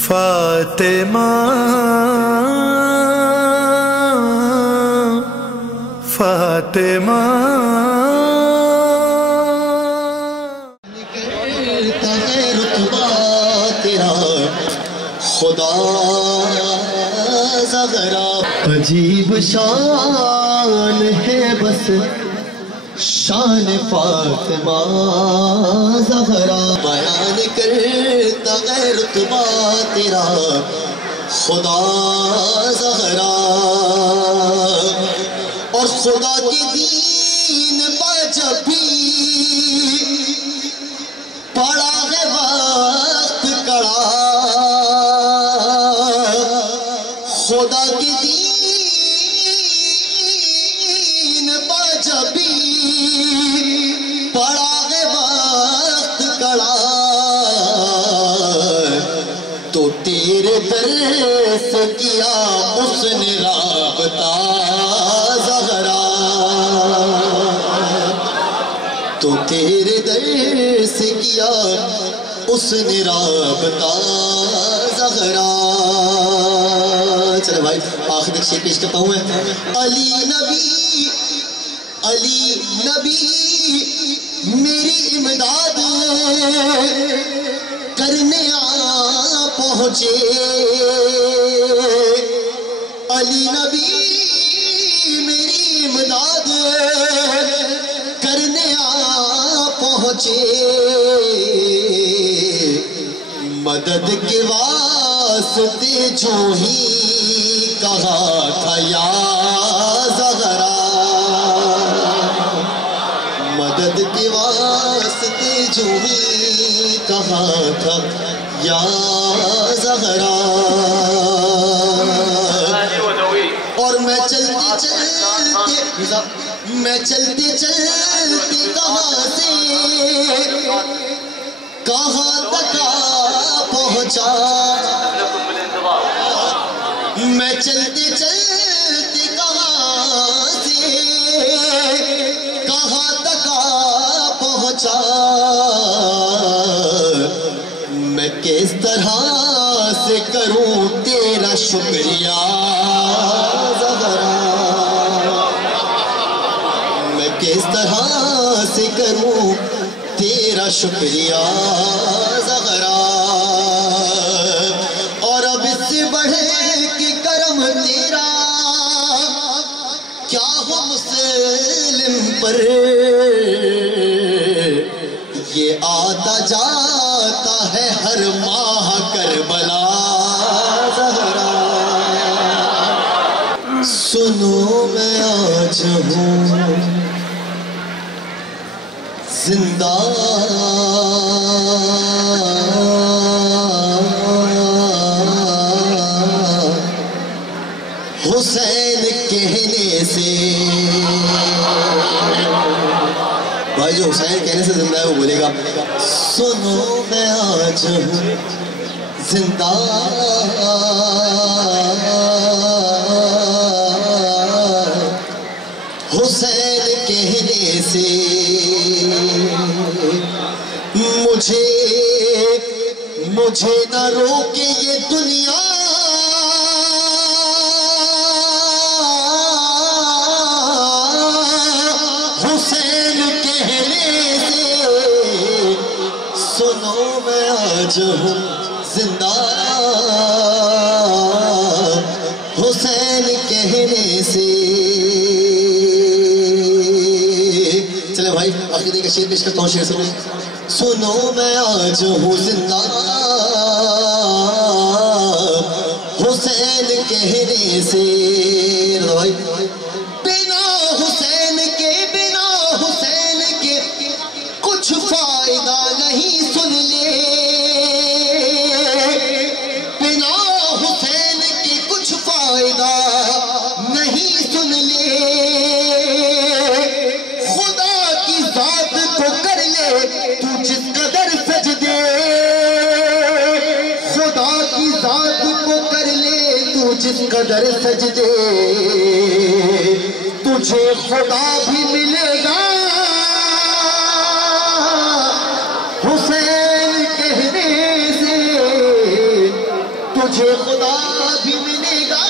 فاطمہ فاطمہ نکلتا ہے رتبہ تیرا خدا زغرا عجیب شان ہے بس شان فاطمہ زغرا بیان کرتا ہے رتبہ تیرا خدا زغرا اور خدا کے دین پر جب بھی پڑا ہے وقت کڑا خدا کے دین پر جب بھی پڑا ہے وقت کڑا تو تیرے در سے کیا اس نے رابطہ تو تیرے در سے کیا اس نے رابطہ زغرا چلے بھائی آخر ایک شعر پیش کرتا ہوں میں علی نبی میری امداد کرنے آ پہنچے علی نبی میری امداد کرنے آ پہنچے مدد کے واسطے جو ہی کہا تھا یا زغرا مدد کے واسطے جو ہی کہا تھا یا زغرا اور میں چلتے کہاں تک پہنچا میں چلتے کہاں تک پہنچا میں کس طرح سے کروں تیرا شکریہ کس طرح سے کروں تیرا شکریہ زغرا اور اب اس سے بڑھے کہ کرم تیرا کیا ہو مسلم پر یہ آتا جاتا ہے ہر ماہ کربلا زغرا سنو میں آج ہوں زندہ حسین کہنے سے بھائی جو حسین کہنے سے زندہ ہے وہ بولے گا سنو میں آج ہوں زندہ حسین کہنے سے مجھے نہ روکے یہ دنیا حسین کہنے سے سنو میں آج ہوں زندہ حسین کہنے سے چلے بھائی عقیدے کا شعر پیش کرتا ہوں شعر سنو سنو میں آج ہوں زندہ حسین کہنے سے بھائی بنا حسین کے کچھ فائدہ نہیں سن لے بنا حسین کے کچھ فائدہ نہیں سن لے خدا کی ذات کو کر لے تو جس قدر سجدے خدا کی ذات کو کر لے تو جس قدر سجدے تجھے خدا بھی ملے گا تجھے خدا بھی ملے گا.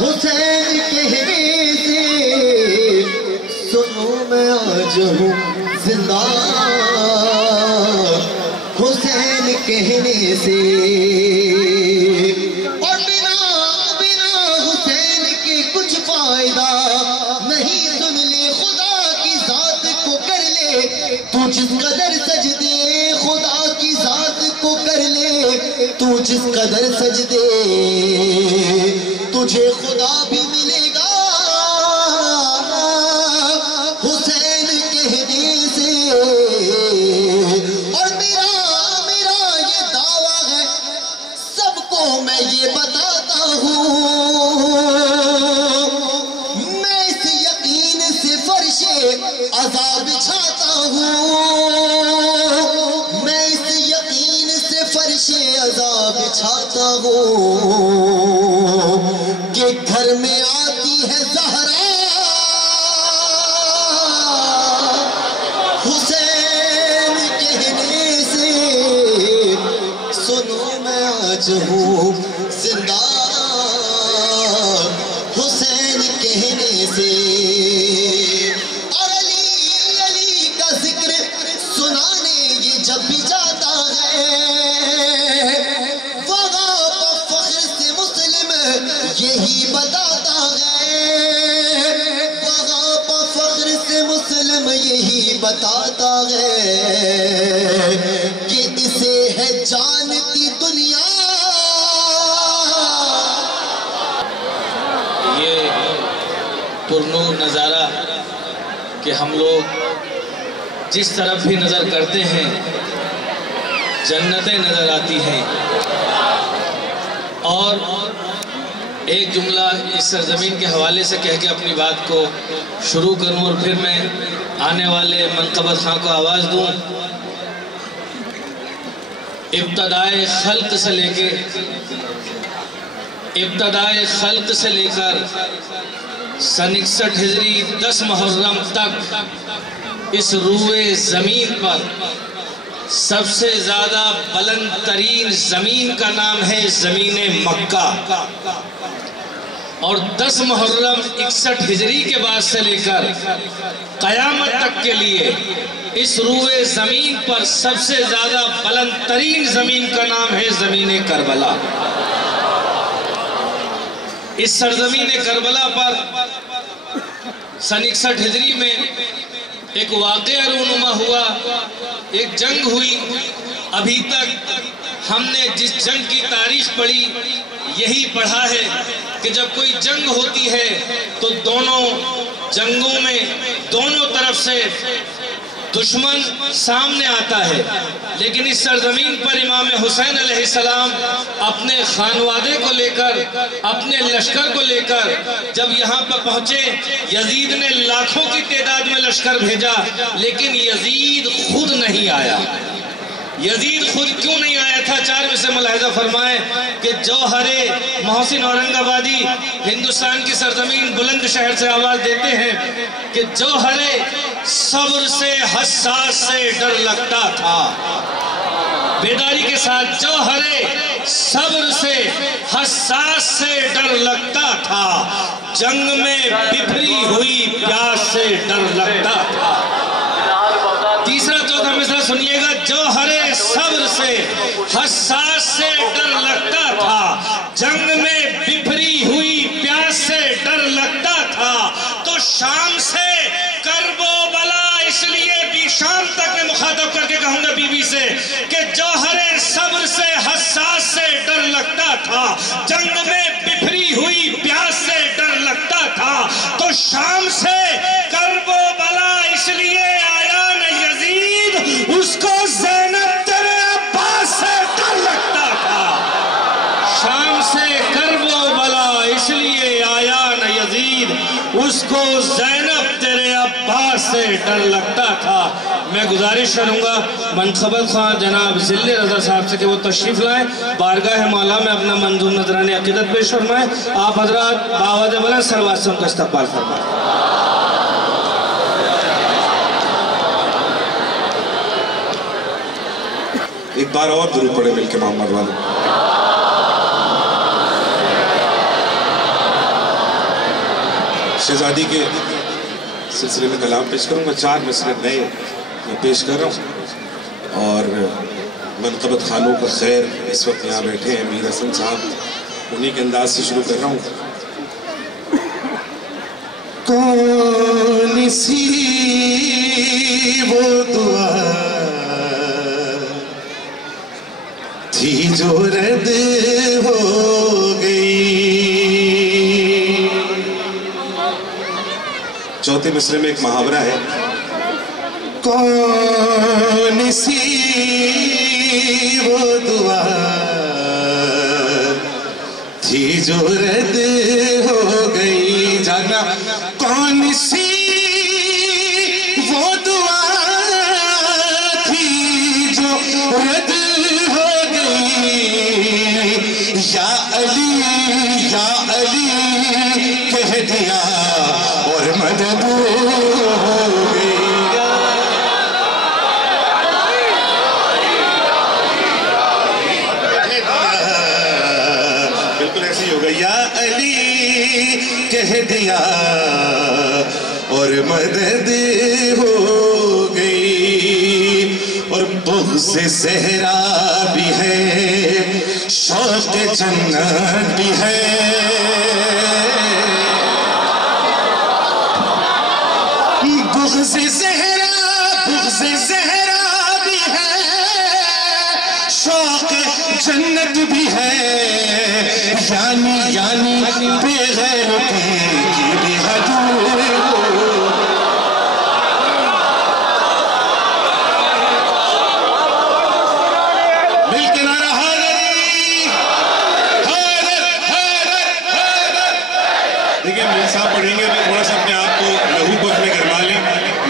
حسین کہنے سے سنو میں آج ہوں زندہ. حسین کہنے سے اور بنا حسین کے کچھ فائدہ نہیں. سن لے خدا کی ذات کو کر لے تو جس قدر سجدے. خدا کی ذات کو کر لے تو جس قدر سجدے. تجھے خدا بھی ملے گا حسین کہنے سے. اور میرا یہ دعویٰ ہے سب کو میں یہ بتاتا ہوں. میں اس یقین سے فرش عذاب بچھاتا ہوں. میں اس یقین سے فرش عذاب بچھاتا ہوں کہ گھر میں آتی ہے زہرا. حسین کہنے سے سنو میں آج ہوں زندہ. حسین کہنے سے اور علی کا ذکر سنانے یہ جب بھی جاتا ہے وہاں فخر سے مسلم یہی بتاتا ہے. وہاں فخر سے مسلم یہی بتاتا ہے کہ اسے ہے جانتی دنیا. یہ پرنور نظارہ کہ ہم لوگ جس طرف بھی نظر کرتے ہیں جنتیں نظر آتی ہیں. اور ایک جملہ اس سرزمین کے حوالے سے کہہ کے اپنی بات کو شروع کروں اور پھر میں آنے والے منقبت خاں کو آواز دوں. ابتدائے خلق سے لے کر سن 61 ہجری 10 محرم تک اس روئے زمین پر سب سے زیادہ بلند ترین زمین کا نام ہے زمین مکہ. اور 10 محرم 61 ہجری کے بعد سے لے کر قیامت تک کے لیے اس روئے زمین پر سب سے زیادہ بلند ترین زمین کا نام ہے زمین کربلا. اس سرزمین کربلا پر سن 61 ہجری میں ایک واقعہ رونما ہوا. ایک جنگ ہوئی. ابھی تک ہم نے جس جنگ کی تاریخ پڑھی یہی پڑھا ہے کہ جب کوئی جنگ ہوتی ہے تو دونوں جنگوں میں دونوں طرف سے دشمن سامنے آتا ہے. لیکن اس سرزمین پر امام حسین علیہ السلام اپنے خانوادے کو لے کر اپنے لشکر کو لے کر جب یہاں پر پہنچے یزید نے لاکھوں کی تعداد میں لشکر بھیجا لیکن یزید خود نہیں آیا. یزید خود کیوں نہیں آیا تھا؟ 4 میں سے ملاحظہ فرمائیں کہ جوہر محسن اورنگ آبادی ہندوستان کی سرزمین بلند شہر سے آواز دیتے ہیں کہ جوہر صبر سے حساس سے ڈر لگتا تھا. بیداری کے ساتھ جوہر صبر سے حساس سے ڈر لگتا تھا. جنگ میں بپھری ہوئی پیاس سے ڈر لگتا تھا. تیسرا چوتھا مصرع سنیے گا. جوہر صبر سے حساس سے ڈر لگتا تھا. جنگ میں بپھری ہوئی پیاس سے ڈر لگتا تھا. تو شام سے کرب و بلا اس لیے بھی شام تک میں مخاطب کر کے کہوں گا بی بی سے کہ جوہر صبر سے حساس سے ڈر لگتا تھا. جنگ میں بپھری ہوئی پیاس سے ڈر لگتا تھا. تو شام سے کرب و بلا اس لیے آیا نہ یزید اس کو زینب تیرے عباس سے ڈر لگتا تھا. شام سے کرب و بلا اس لیے آیا نہ یزید اس کو زینب تیرے عباس سے ڈر لگتا تھا. میں گزارش کروں گا منقبت خواہ جناب ذل رضا صاحب سے کہ وہ تشریف لائیں بارگاہ مولا میں اپنا منظور نذران عقیدت پیش فرمائیں. آپ حضرات بآواز بلند صلوات سے ان کا استقبال فرمائیں. ایک بار اور درود پڑھے مل کے محمد والے. شہزادی کے سلسلے میں کلام پیش کروں گا. 4 مصرع نئے میں پیش کر رہا ہوں اور منقبت خانوں کا خیر اس وقت یہاں بیٹھے ہیں میر حسن صاحب, انہی کے انداز سے شروع کر رہا ہوں. کون سی وہ دعا تھی جو رد ہو گئی. چوتھے مصرع میں ایک محاورہ ہے. کون سی وہ دعا تھی جو رد ہو گئی. جانا کون سی وہ دعا تھی جو رد ہو گئی. یا علی کہہ دیا اور مدد ہو گئی. یا علی کہہ دیا اور مدد ہو گئی. اور بغض زہرا بھی ہے, شوق جنت بھی ہے. بغض زہرا بھی ہے, شوق جنت بھی ہے. یعنی بے غیرتی کی بھی حدود. مل کے نعرہ حیدری دیکھیں میر صاحب پڑھیں گے, تھوڑا سا اپنے آپ کو لہو کو اپنے گرما لیں.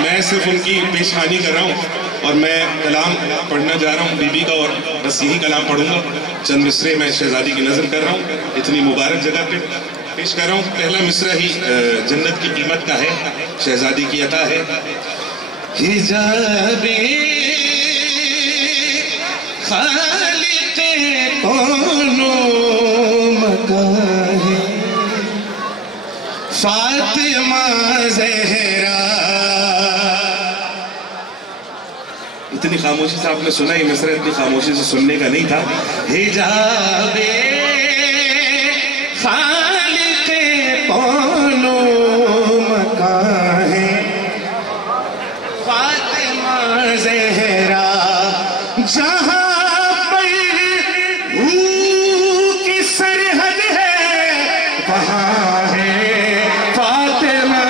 میں صرف ان کی پیشخانی کر رہا ہوں اور میں کلام پڑھنا جا رہا ہوں بی بی کا, اور بس یہی کلام پڑھوں گا. چند مصرے میں شہزادی کی نظر کر رہا ہوں, اتنی مبارک جگہ پہ پیش کر رہا ہوں. پہلا مصرع ہی جنت کی قیمت کا ہے, شہزادی کی عطا ہے. حجاب خالق کون و مکان ہے فاطمہ زہرا. اتنی خاموشی سے آپ نے سنا, یہ مصرع اتنی خاموشی سے سننے کا نہیں تھا. حجاب خالق کون و مکان ہے فاطمہ زہرا. جہاں پر کی سرحد ہے وہاں ہے فاطمہ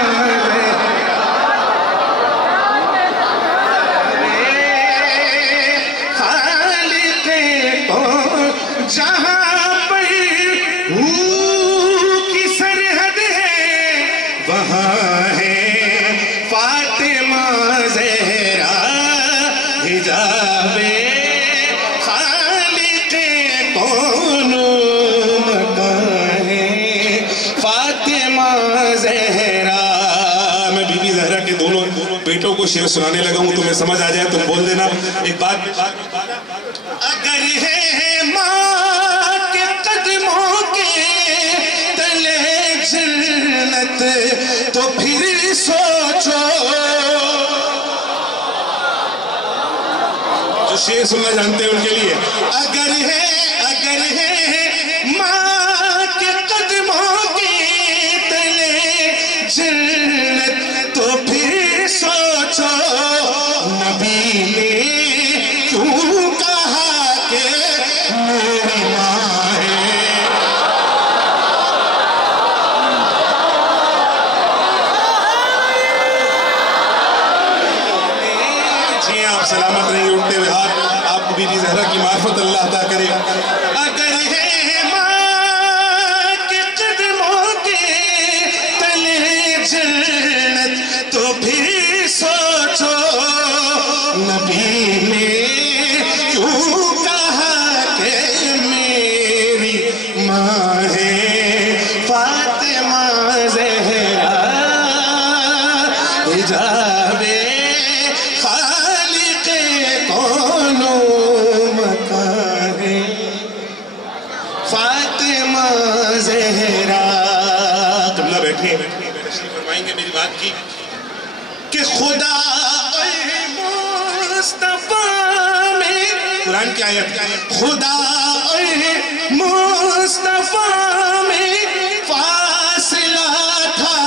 جہاں پر کی سرحد ہے وہاں ہے فاطمہ زہرا. حجاب خالق کون و مکان ہے فاطمہ زہرا. میں بی بی زہرا کے دونوں بیٹوں کو شعر سنانے لگا ہوں, تمہیں سمجھ آ جائے تم بول دینا. ایک بات, اگر ہے ماں کے قدموں کے تلے جنت تو پھر سوچو. جو شعر سننا جانتے ہیں ان کے لیے, اگر ہے ماں کے قدموں کے تلے جنت تو پھر سوچو. نبی نے کیوں کہا کہ میری ماں ہے. جی آپ سلامت رہیں, اٹھتے ہوئے ہاتھ. آپ کو بی بی زہرا کی معرفت اللہ عطا کرے. اگر ہے ماں کے قدموں کے تلے جنت تو پھر سوچو. نبی نے کیوں کہا کہ میری ماں ہے فاطمہ زہرا. حجاب خالق کون و بیٹھے تشریف فرمائیں گے میری بات کی کہ خدا مصطفیٰ میں قرآن کی آیت خدا مصطفیٰ میں فاصلہ تھا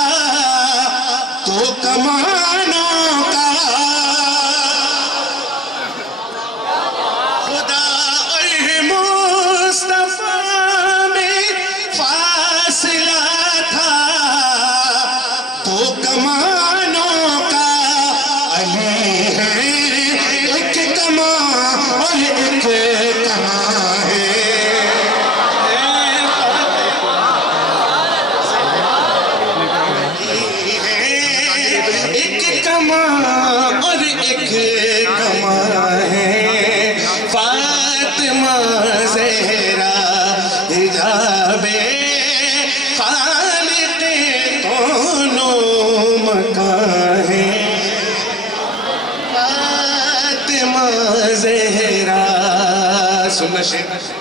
تو کمانوں کا خدا مصطفیٰ میں فاصلہ تھا تو کمانوں کا علی ہے ایک کمان اور ایک کمان ہے ایک کمان اور ایک کمان ہے فاطمہ زہرا حجاب خالق دونوں مکان ہے فاطمہ زہرا سننا شیخ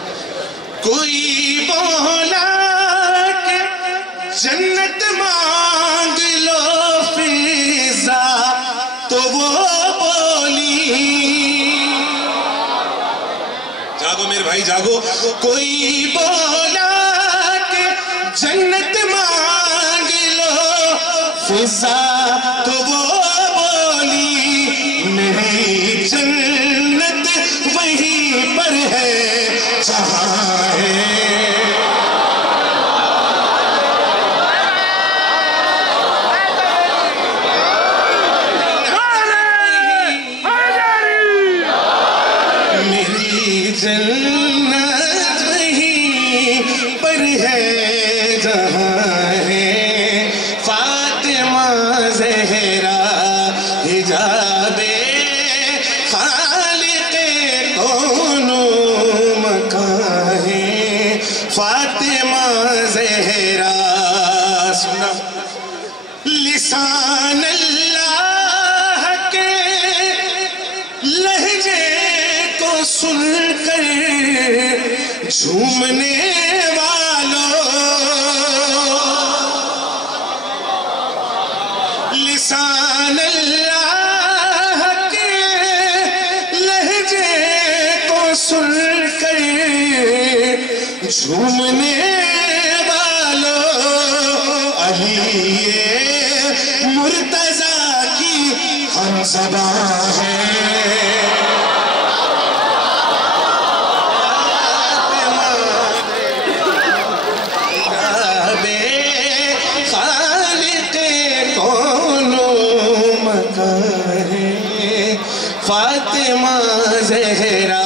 کوئی بولا کہ جنت مانگ لو فضا تو وہ بولی جاگو میرے بھائی جاگو کوئی بولا کہ جنت مانگ لو فضا تو وہ بولی میری جنت وہیں پر ہے جہاں ہے جنت وہیں پر ہے جہاں ہے فاطمہ زہرا حجاب خالق دونوں مکان ہے فاطمہ زہرا سنا لسان اللہ کے لہجے کو سن کر جھومنے والوں لسان اللہ کے لہجے کو سن کر جھومنے والوں علی مرتضیٰ کی ہم زبان ہے فاطمہ زہرا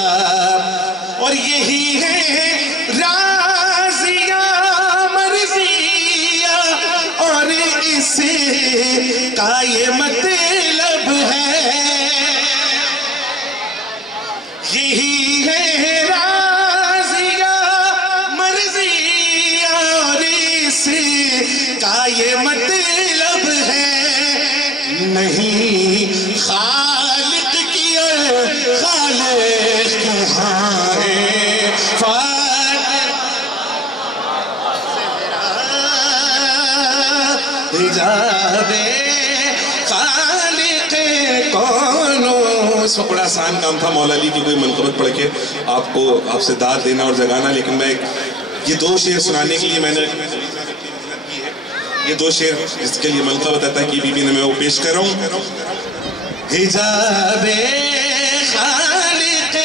اور یہی ہے رازیہ مرضیہ اور اس کا یہ مطلب ہے یہی ہے رازیہ مرضیہ اور اس کا یہ مطلب ہے نہیں خالق کہاں ہے حجاب خالق کونوں اس وقت بڑا آسان کام تھا مولا علی کی کوئی منقبت پڑھ کے آپ کو آپ سے داد دینا اور جگانا لیکن میں یہ دو شعر سنانے کے لیے میں نے یہ دو شعر اس کے لیے منقبت عطا کی بی بی نے میں وہ پیش کر رہا ہوں حجاب خالق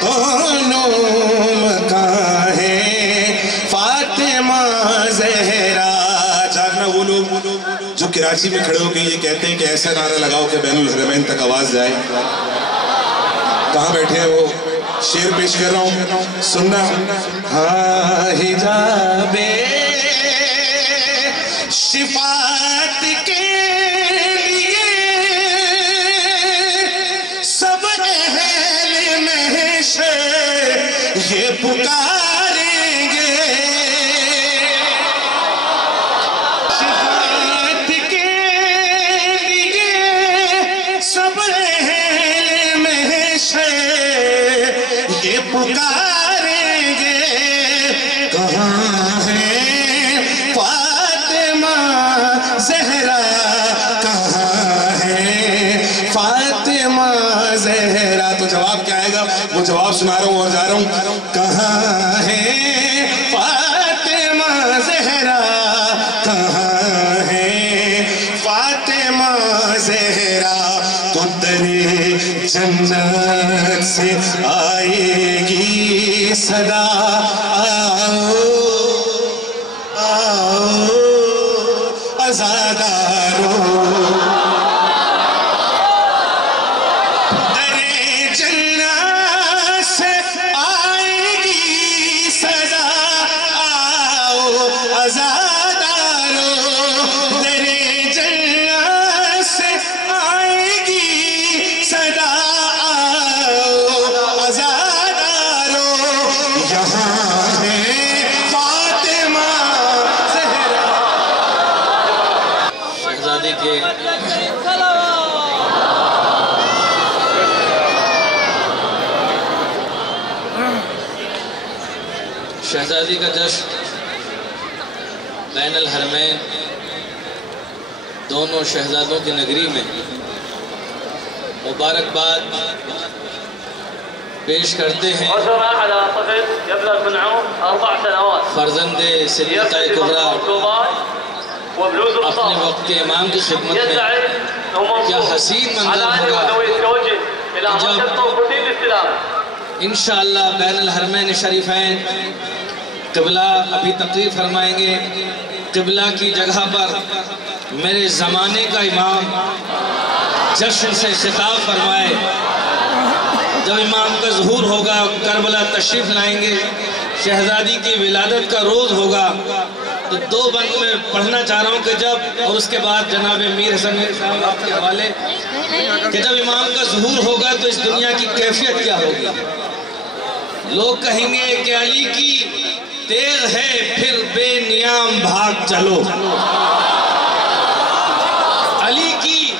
کونوں مکان ہے فاطمہ زہرا جاگنا وہ لوگ جو کراچی میں کھڑے ہو کے یہ کہتے ہیں کہ ایسا نعرہ لگاؤ کہ بین الحرمین تک آواز جائے کہاں بیٹھے ہیں وہ شعر پیش کر رہا ہوں سننا ہاں حجاب شفاعت کے لیے سب اہل محشر یہ پکاریں گے شفاعت کے لیے سب اہل محشر یہ پکاریں گے کہاں ہے فاطمہ سنا رہا ہوں اور جا رہا ہوں. کہاں ہے فاطمہ زہرا, کہاں ہے فاطمہ زہرا, تو درِ جنت سے آئے گی صدا, آؤ آؤ عزادارو, درِ جنت سے آئے گی صدا, آؤ عزادارو, درِ جنت سے آئے گی صدا, آؤ عزادارو, یہاں ہے فاطمہ زہرا. شہزادی کے شہزادی کا جشن بین الحرمین دونوں شہزادوں کی نگری میں مبارکباد پیش کرتے ہیں فرزند صدیقہ کبریٰ اپنے وقت کے امام کی خدمت میں. کیا حسین منظر ہوگا جب انشاءاللہ بین الحرمین شریفین قبلہ ابھی تقریر فرمائیں گے. قبلہ کی جگہ پر میرے زمانے کا امام جشن سے خطاب فرمائے. جب امام کا ظہور ہوگا کربلا تشریف لائیں گے, شہزادی کی ولادت کا روز ہوگا, تو دو بند میں پڑھنا چاہ رہا ہوں کہ جب, اور اس کے بعد جناب میر حسن صاحب آپ کے حوالے, کہ جب امام کا ظہور ہوگا تو اس دنیا کی کیفیت کیا ہوگی. لوگ کہیں گے کہ علی کی تیغ ہے پھر بے نیام بھاگ چلو, علی کی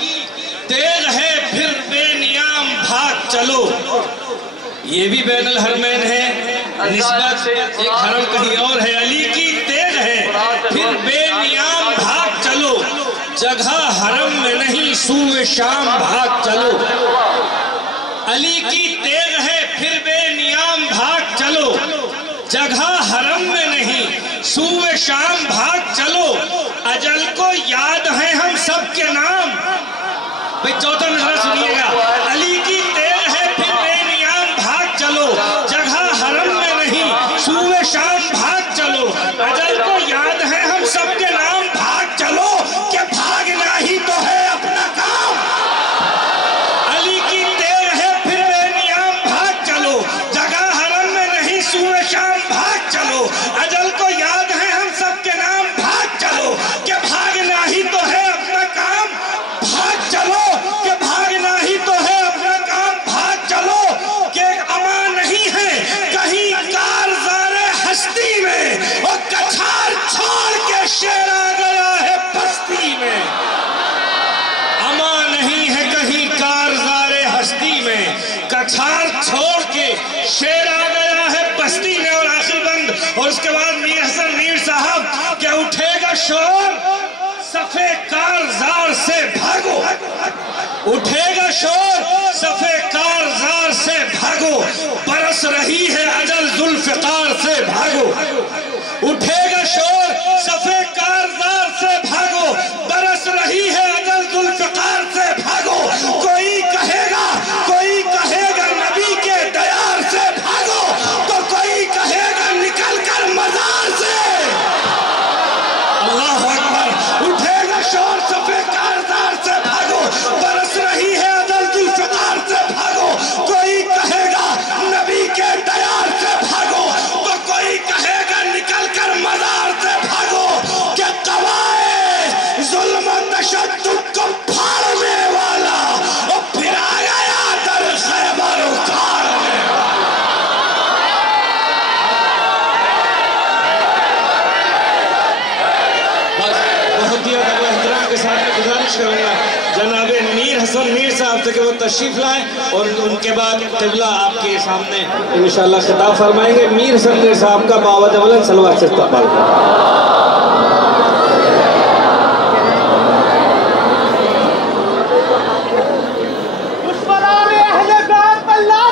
تیغ ہے پھر بے نیام بھاگ چلو. یہ بھی بین الحرمین ہے, نسبت ایک حرم کہیں اور ہے. علی کی تیغ ہے پھر بے نیام بھاگ چلو, جگہ حرم میں نہیں سوئے شام بھاگ چلو. علی کی تیغ ہے پھر بے نیام بھاگ چلو, جگہ حرم میں نہیں سوئے شام بھاگ چلو. اجل کو یاد ہیں ہم سب کے نام. بھئی چوتھا مصرع سنیے گا. علی کی تیغ ہے پھر بے نیام بھاگ چلو, جگہ حرم میں نہیں سوئے شام بھاگ چلو. اجل کو یاد ہیں ہم سب کے نام. بھاگ چلو کہ بھاگنا ہی تو ہے اپنا کام. علی کی تیغ ہے پھر بے نیام بھاگ چلو, جگہ حرم میں نہیں سوئے شام بھاگ چلو. اجل کو یاد ہیں ہم سب کے نام. بھاگ چلو کہ بھاگنا ہی تو ہے اپنا کام. بھاگ چلو کہ بھاگنا ہی تو ہے اپنا کام. بھاگ چلو کہ امان نہیں ہے کہیں کارزار ہستی میں, اور کچھار چھوڑ کے شیر آ گیا ہے بستی میں. امان نہیں ہے کہیں کارزار ہستی میں, کچھار چھوڑ کے شیر آ گیا ہے بستی میں. اور آخر بند, اور اس کے بعد میر حسن میر صاحب کہ اٹھے گا شور صفے کارزار سے بھاگو, اٹھے گا شور صفے کارزار سے بھاگو. برس رہی ہے اجل ذوالفقار سے بھاگو. اٹھے گا شور صفے کارزار سے بھاگو, برس رہی ہے اجل ذوالفقار سے بھاگو. کوئی کہے گا نبی کے دیار سے بھاگو, تو کوئی کہے گا نکل کر مزار سے. اللہ اکبر. اٹھے گا شور صفے کارزار سے بھاگو, برس رہی ہے اجل ذوالفقار سے بھاگو. کوئی کہے گا نبی کے دیار سے بھاگو, تو کوئی کہے گا نکل کر مزار سے بھاگو. کہ قوائے ظلم و تشدد کو پھاڑنے والا اور پھر آ گیا در خیبر اکھاڑنے والا. بہت ہی ادب و احترام کے ساتھ میں گزارش کروں گا جناب میر حسن میر صاحب سے کہ وہ تشریف لائیں, اور ان کے بعد قبلہ آپ کے سامنے انشاءاللہ خطاب فرمائیں گے. میر حسن میر صاحب کا باوجہ ولن سلوات سے استقبال کریں. دشمنان اہل بیت اللہ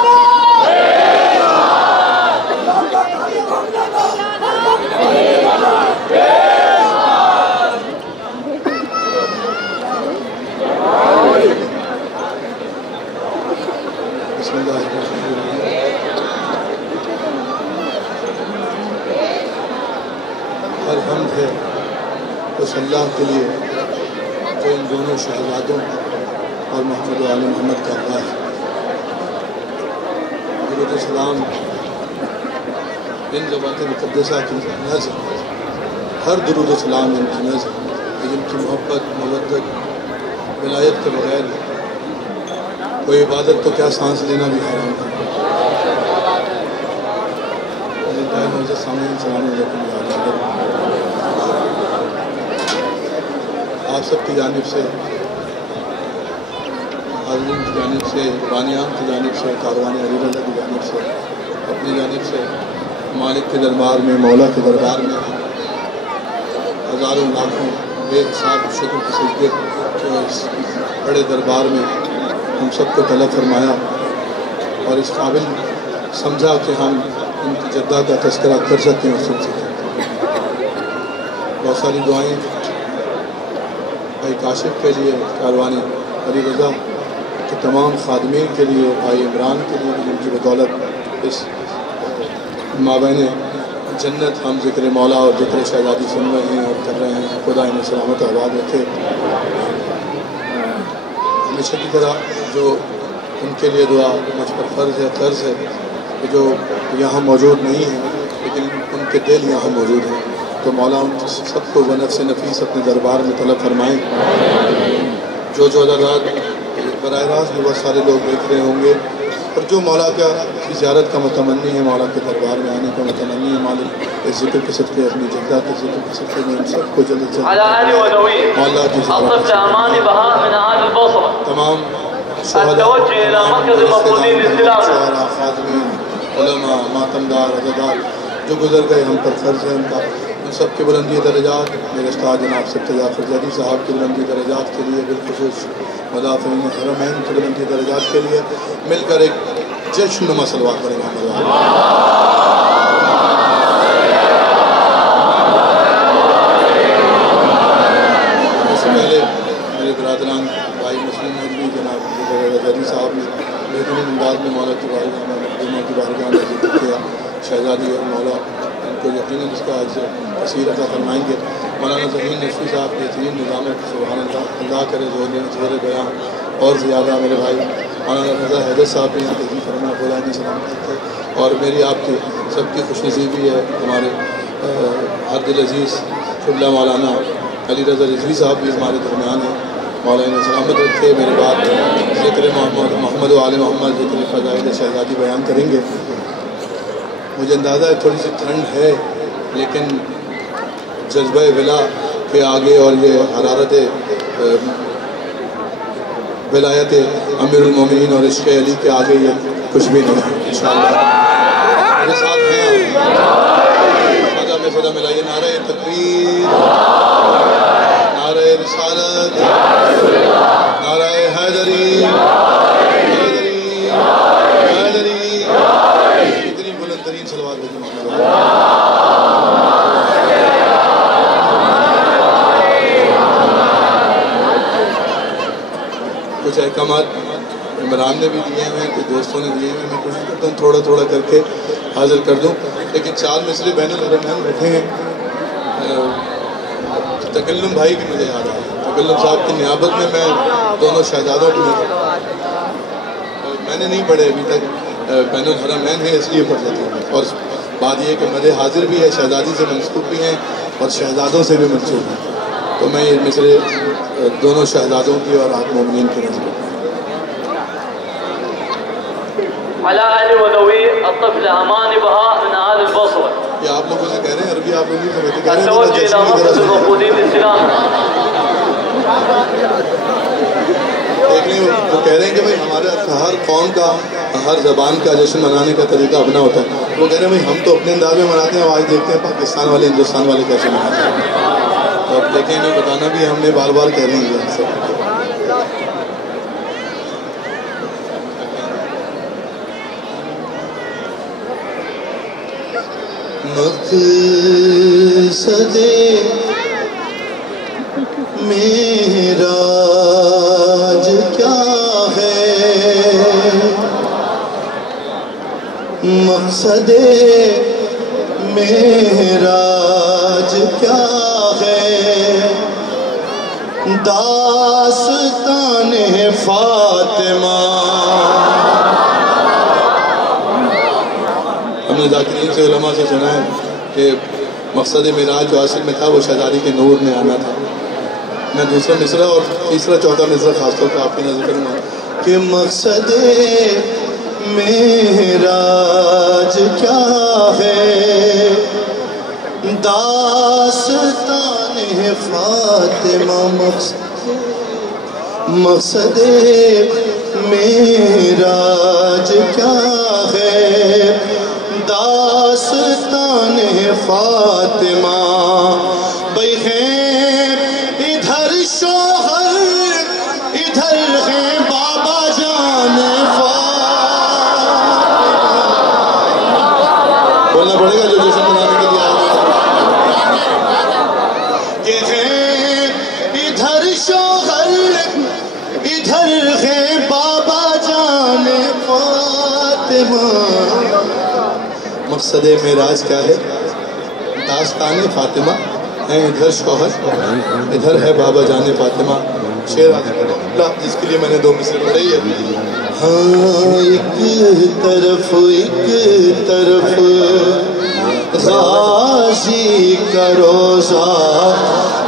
تو ان دونوں شہزادوں اور محمد و آل محمد کا اللہ ہے۔ درود و سلام ان ذوات مقدسہ کی نظر، ہر درود و سلام ان کی نظر، جن کی محبت مودت ولایت کے بغیر کوئی عبادت تو کیا سانس لینا بھی حرام ہے۔ السلام علیکم۔ آپ سب کی جانب سے، حاضرین کی جانب سے، بانیان کی جانب سے، کاروان علی رضا کی جانب سے، اپنی جانب سے مالک کے دربار میں، مولا کے دربار میں ہزاروں لاکھوں بے حساب شکر کے سجدے جو اس بڑے دربار میں ہم سب کو طلب فرمایا اور اس قابل سمجھا کہ ہم ان کی جدہ کا تذکرہ کر سکیں اور سن سکیں۔ بہت ساری دعائیں بھائی کاشف کے لیے، کاروان علی رضا کے تمام خادمین کے لیے، بھائی عمران کے لیے، جن کی بدولت اس مابین جنت ہم ذکر مولا اور ذکر شہزادی سن رہے ہیں اور کر رہے ہیں۔ خدا انہیں سلامت آباد رکھے۔ ہمیشہ کی طرح جو ان کے لیے دعا مجھ پر فرض ہے، قرض ہے، کہ جو یہاں موجود نہیں ہیں لیکن ان کے دل یہاں موجود ہیں، تو مولا ان سب کو بنفس نفیس اپنے دربار میں طلب فرمائیں۔ جو عددات براہ راست بھی بہت سارے لوگ دیکھ رہے ہوں گے، اور جو مولا کا زیارت کا متمنی ہے، مولا کے دربار میں آنے کا متمنی ہے، مالک اس ذکر کے صدقے، اپنی جدہ کے ذکر کے صدقے میں ان سب کو جلد سے مولا کی تمام شہداء، خادمین، علماء، ماتمدار، عزادار جو گزر گئے ہم پر فرض ہے ان کا، ان سب کے بلندی درجات، میرے استاد جناب سید فرزادی صاحب کی بلندی درجات کے لیے، بالخصوص مدافعین حرمین کی بلندی درجات کے لیے مل کر ایک جشن نما صلوات پڑھیں گے۔ اس سے پہلے میرے برادران بھائی مسلم نبی جناب فرزادی صاحب نے بہترین انداز میں مولا کی بارگاہ میں ذکر کیا، شہزادی اور مولا ان کو یقیناً اس کا آج تفسیر عطا فرمائیں گے۔ مولانا ظہیر نشفی صاحب بہترین نظامت، سبحان اللہ کرے زور بیان اور زیادہ۔ میرے بھائی مولانا رضا حیدر صاحب نے یہاں تحریر فرمایا، خدا انہیں سلامت رکھے۔ اور میری آپ کی سب کی خوش نصیبی ہے، ہمارے ہر دل عزیز قبلہ مولانا علی رضا رضوی صاحب بھی ہمارے درمیان ہیں، مولا انہیں سلامت رکھے۔ میرے بعد ذکر محمد و آل محمد، ذکر فضائل شہزادی بیان کریں گے۔ مجھے اندازہ ہے تھوڑی سی ٹھنڈ ہے، لیکن جذبہ ولا کے آگے اور یہ حرارت ولایت امیر المومنین اور عشق علی کے آگے یہ کچھ بھی نہیں ہے انشاءاللہ۔ میرے ساتھ ہیں خدا میں خدا ملائیے، نعرہ تکبیر، نعرہ رسالت، نعرہ حیدری، حیدری، حیدری، اتنی بلند ترین صلوات بھیجو محمد۔ کچھ احکامات عمران نے بھی دیے ہیں، کچھ دوستوں نے دیے ہیں، میں کوشش کرتا ہوں تھوڑا تھوڑا کر کے حاضر کر دوں، لیکن 4 مصرے بین الحرمین رکھے ہیں۔ تکلم بھائی کی مجھے یاد آئی، تکلم صاحب کی نیابت میں دونوں شہزادوں کی میں نے نہیں پڑھے ابھی تک، بین الحرمین ہے اس لیے پڑھ لیتا ہوں۔ اور بات یہ کہ مدح حاضر بھی ہے، شہزادی سے منسوب بھی ہیں اور شہزادوں سے بھی منسوب ہیں، تو میں یہ مصرے دونوں شہزادوں کی اور آج مومنین کی نظر یہ آپ لوگوں سے کہہ رہے ہیں، عربی آپ لوگ نہیں سمجھتے، کہہ رہے ہیں دیکھ لیں، وہ کہہ رہے ہیں کہ بھائی ہمارے ہر قوم کا، ہر زبان کا جشن منانے کا طریقہ اپنا ہوتا ہے۔ وہ کہہ رہے ہیں بھائی ہم تو اپنے انداز میں مناتے ہیں، آج دیکھتے ہیں پاکستان والے، ہندوستان والے کیسے مناتے ہیں، اور لیکن انہیں بتانا بھی ہم نے بار بار کہہ رہے ہیں ان سے۔ مقصد معراج کیا ہے، مقصد معراج کیا ہے، داستان فاطمہ. ہم نے ذاکرین سے علماء سے سنا ہے کہ مقصد معراج جو اصل میں تھا وہ شہزادی کے نور میں آنا تھا. میں دوسرا مصرع اور تیسرا چوتھا مصرع خاص طور پہ آپ کی نظر کروں گا کہ مقصد معراج کیا ہے، داستان فاطمہ. مقصد معراج کیا ہے، داستان فاطمہ. بھئی خیر ادھر شوہر ادھر ہے بابا جان فاطمہ. بولنا پڑے گا جو جشن منانے کے لیے آئے کہ خیر ادھر شوہر ادھر ہے بابا جان فاطمہ. مقصد معراج کیا ہے، داستان فاطمہ ہے. ادھر شوہر ادھر ہے بابا جان فاطمہ. شعر جس کے لیے میں نے 2 مصرع پڑھی ہے. ہاں ایک طرف غازی کا روزہ،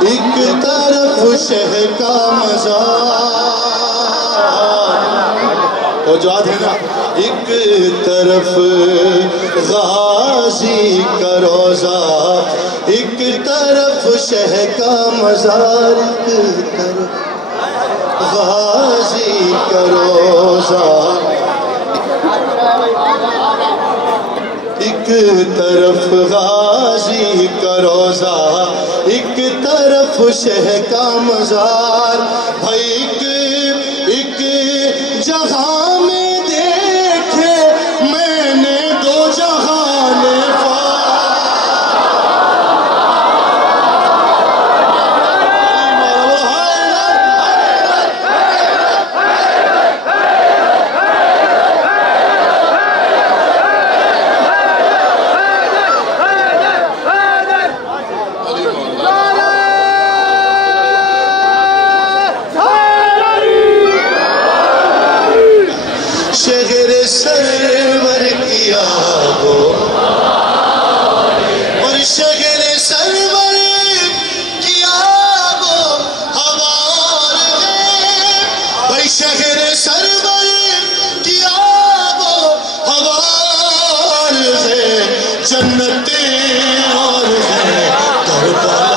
ایک طرف شہ کا مزار. وہ جو آدھ ہے نا، ایک طرف غازی کا روزہ، ایک طرف شہ کا مزار. ایک طرف غازی کا روزہ، ایک طرف غازی کا روزہ، ایک طرف شہ کا مزار. بھائی ایک جہاں میں دیکھے میں نے 2 جہان شہر سرور کیا وہ اور شہر سرور کیا وہ ہوار ہے. بھائی شہر سرور کیا وہ ہوار ہے. جنتیں اور ہے کربلا.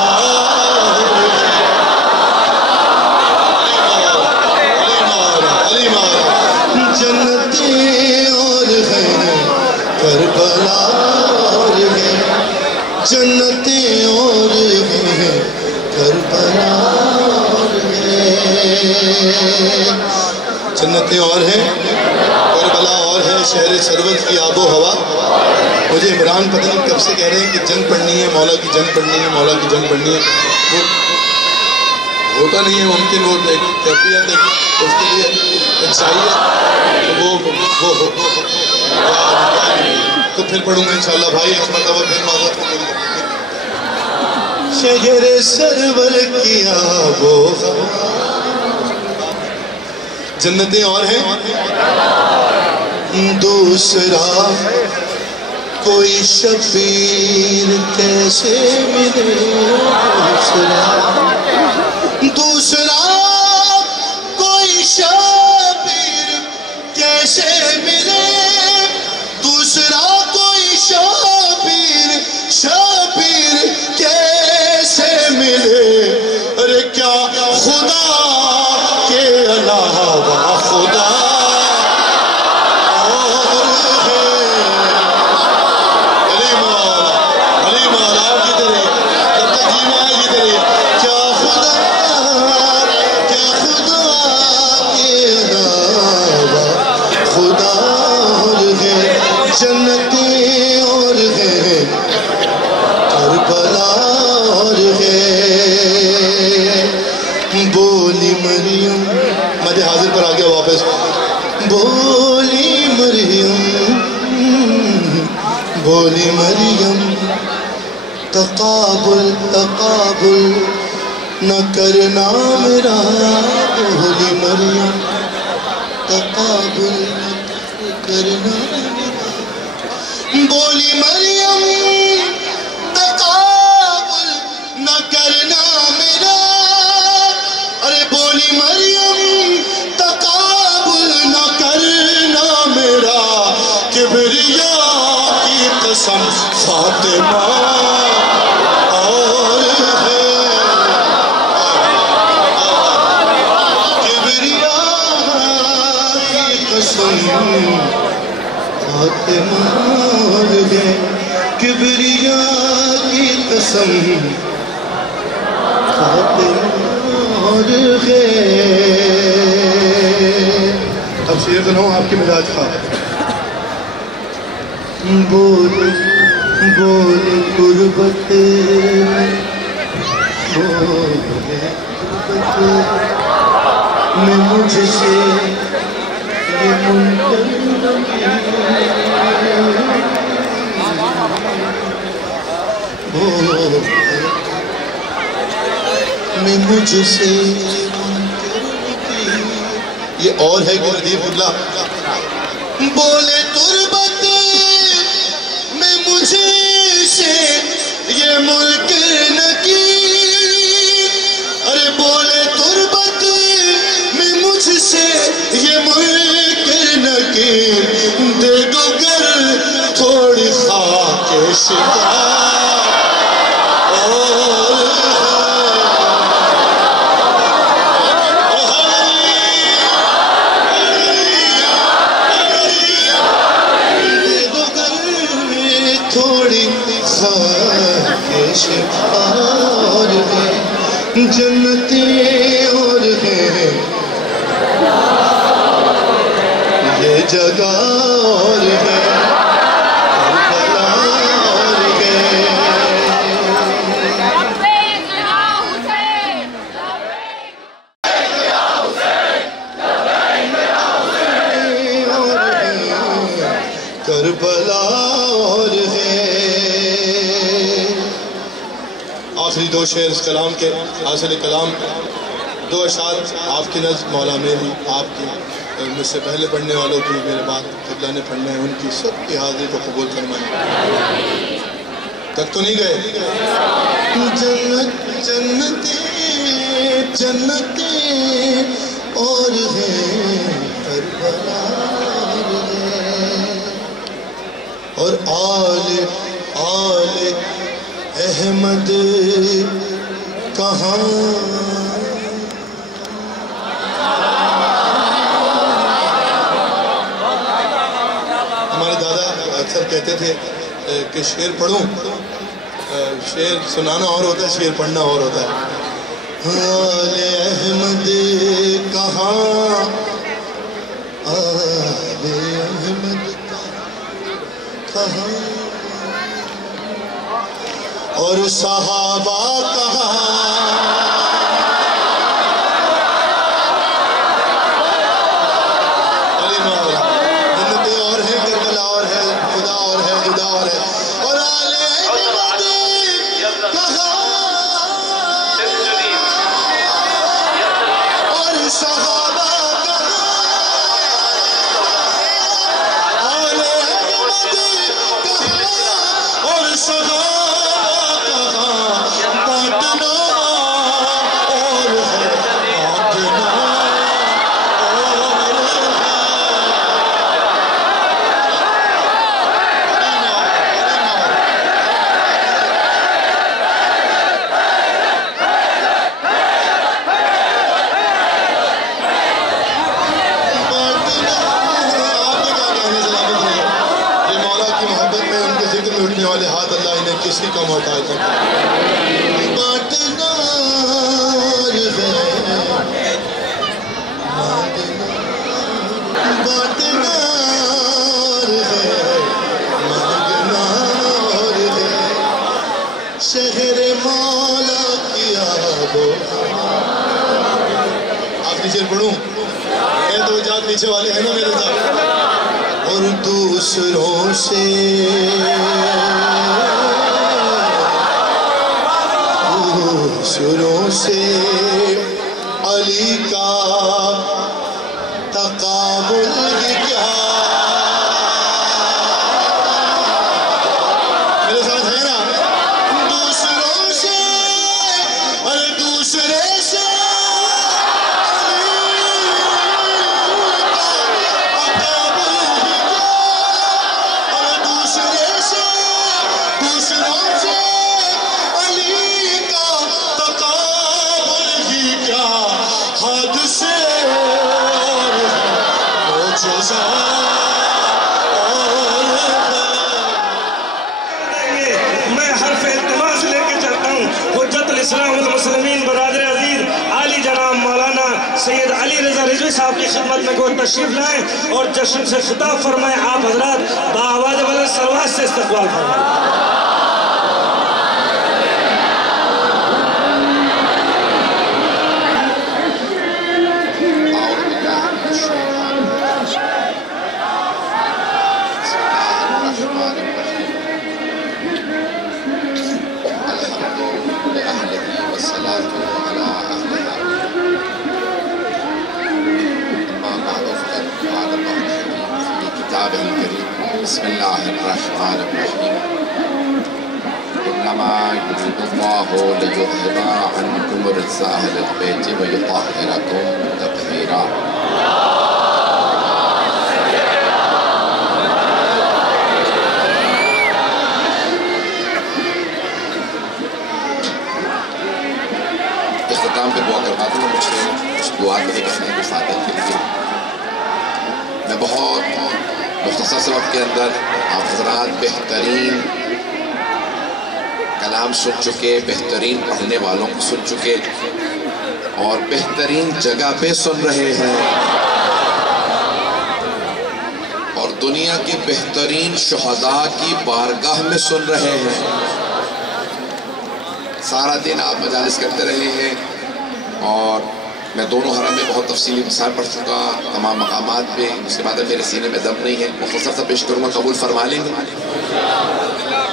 جنتیں اور ہیں کربلا اور ہے. جنتیں اور ہیں کربلا اور ہے. جنتیں اور ہیں کربلا اور ہے. شہر سرور کی آب و ہوا. مجھے عمران پتہ نہیں کب سے کہہ رہے ہیں کہ جنگ پڑھنی ہے، مولا کی جنگ پڑھنی ہے، مولا کی جنگ پڑھنی ہے. وہ ہوتا نہیں ہے ممکن. وہ کیفیت ہے اس کے لیے ایک چاہیے تو پھر پڑھوں گا انشاءاللہ. بھائی اس مرتبہ پھر معذرت کو میری. شہر سرور کیا وہ جنتیں اور ہیں. دوسرا کوئی شبیر کیسے ملے. دوسرا کوئی شبیر کیسے ملے. دوسرا کوئی شبیر کیسے ملے. ارے کیا خدا کے علاوہ خدا اور ہے. علی مولا کی طرح جب تک جینا ہے کی طرح. کیا خدا کے علاوہ خدا اور ہے. جنتیں اور ہیں کربلا اور ہے. بولی مریم مد حاضر پر آ گیا واپس. بولی مریم تقابل نہ کرنا میرا بولی مریم تقابل نہ کرنا میرا بولی مریم تقابل نہ کرنا میرا ارے بولی مریم تقابل نہ کرنا میرا کبریا کی قسم فاطمہ اور ہے کبریا کی قسم فاطمہ اور ہے کبریا کی قسم فاطمہ اور ہے اب شعر سناؤں آپ کی مزاج خواب بول بول قربت بول قربت میں مجھ سے یہ منکر بول میں مجھ سے یہ اور ہے کہ ندیف اللہ بولے تربت میں مجھے سے یہ منکر نہ کی ارے بولے تربت میں مجھ سے یہ منکر نہ کی دے دو گر تھوڑی خاک شکا اور ہے جنتیں اور ہیں یہ جگہ اور ہے کربلا اور ہے کربلا اور ہے آخری دو شعر اس کلام کے حاصل کلام دو اشعار آپ کی نظم مولا میری آپ کی مجھ سے پہلے پڑھنے والوں کی میرے بعد قبلہ نے پڑھنے ہیں ان کی سب کی حاضری کو قبول فرمائیں تک تو نہیں گئے جنت جنتیں جنتیں اور ہیں کربلا اور آل آل احمد کہاں ہمارے دادا اکثر کہتے تھے کہ شعر پڑھوں شعر سنانا اور ہوتا ہے شعر پڑھنا اور ہوتا ہے آل احمد کہاں آل احمد کہاں اور صحابہ کہاں جنتیں اور ہیں کربلا اور ہے خدا اور ہے خدا اور ہے اور آل احمد کہاں اور صحابہ کہاں آل احمد کہاں اور صحابہ والے ہاتھ اللہ انہیں کسی کا محتاج ہے بانٹنا بانٹنا شہر مولا کیا آخری شعر پڑھوں اے دو جات نیچے والے ہیں نا میرے ساتھ اور دوسروں سے دوسروں سے علی کا تقابل ہی کیا. میرے ساتھ ہے نا؟ دوسروں سے اور دوسرے سے میں حرف التماس لے کے چلتا ہوں. حجت الاسلام والمسلمین برادر عزیز عالی جناب مولانا سید علی رضا رضوی صاحب کی خدمت میں کوئی تشریف لائیں اور جشن سے خطاب فرمائیں. آپ حضرات بآواز بلند صلوات سے استقبال فرمائیں. بسم الله الرحمن الرحيم. إنما يريد الله ليذهب عنكم الرجس أهل البيت ويطهركم تطهيرا. اختتام پہ دعا کروا دوں. مجھے کچھ دعا کے لیے کہنے کی فاتح کے لیے میں بہت مختصر سے وقت کے اندر آپ حضرات بہترین کلام سن چکے، بہترین پڑھنے والوں کو سن چکے اور بہترین جگہ پہ سن رہے ہیں اور دنیا کی بہترین شہداء کی بارگاہ میں سن رہے ہیں. سارا دن آپ مجالس کرتے رہے ہیں اور میں دونوں حرم میں بہت تفصیلی مسائل پڑھ چکا تمام مقامات پہ. اس کے بعد میرے سینے میں دم نہیں ہے. مختصر سا پیش کروں گا، قبول فرما لیں گے؟